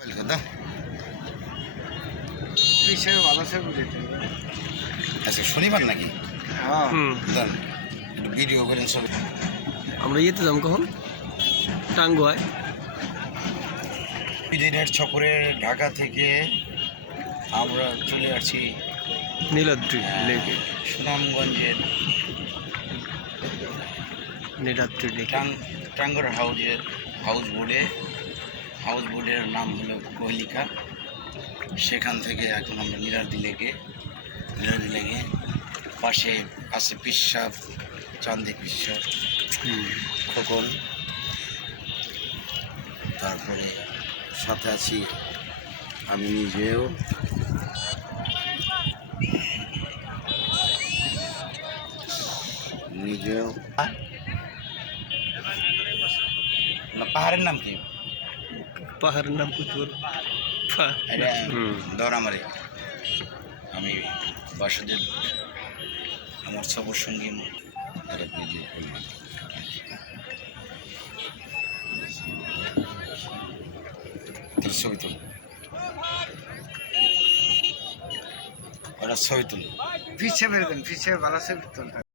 কলকাতা হিসেবে ভালো ছবি দিতে আচ্ছা শনিবার নাকি হ্যাঁ দেন একটু ভিডিও করেন সব। আমরা ইয়েতে যাম কখন টাঙ্গুয়ায় পিডিনেট ছপরে ঢাকা থেকে আমরা চলে আসছি নীলাদ্রি লেকে সুনামগঞ্জের নীলাদ্রি লেকে টাঙ্গর হাউস বোর্ডের নাম হলো কোহলিকা। সেখান থেকে এখন আমরা নীলাদ্রি লেকে পাশে আছে পিসাব, চান্দি পিসাব, খোকন, তারপরে সাথে আছি আমি নিজেও। না পাহাড়ের নাম কি? পাহাড়ের নাম পুতুর এটা দরামারে। আমি বাসুদেব, আমার সবর সঙ্গী ছবি তুল, ওরা ছবি তুল। ফিসে বেরবেন ফিসে ভালো ছবি তুলতে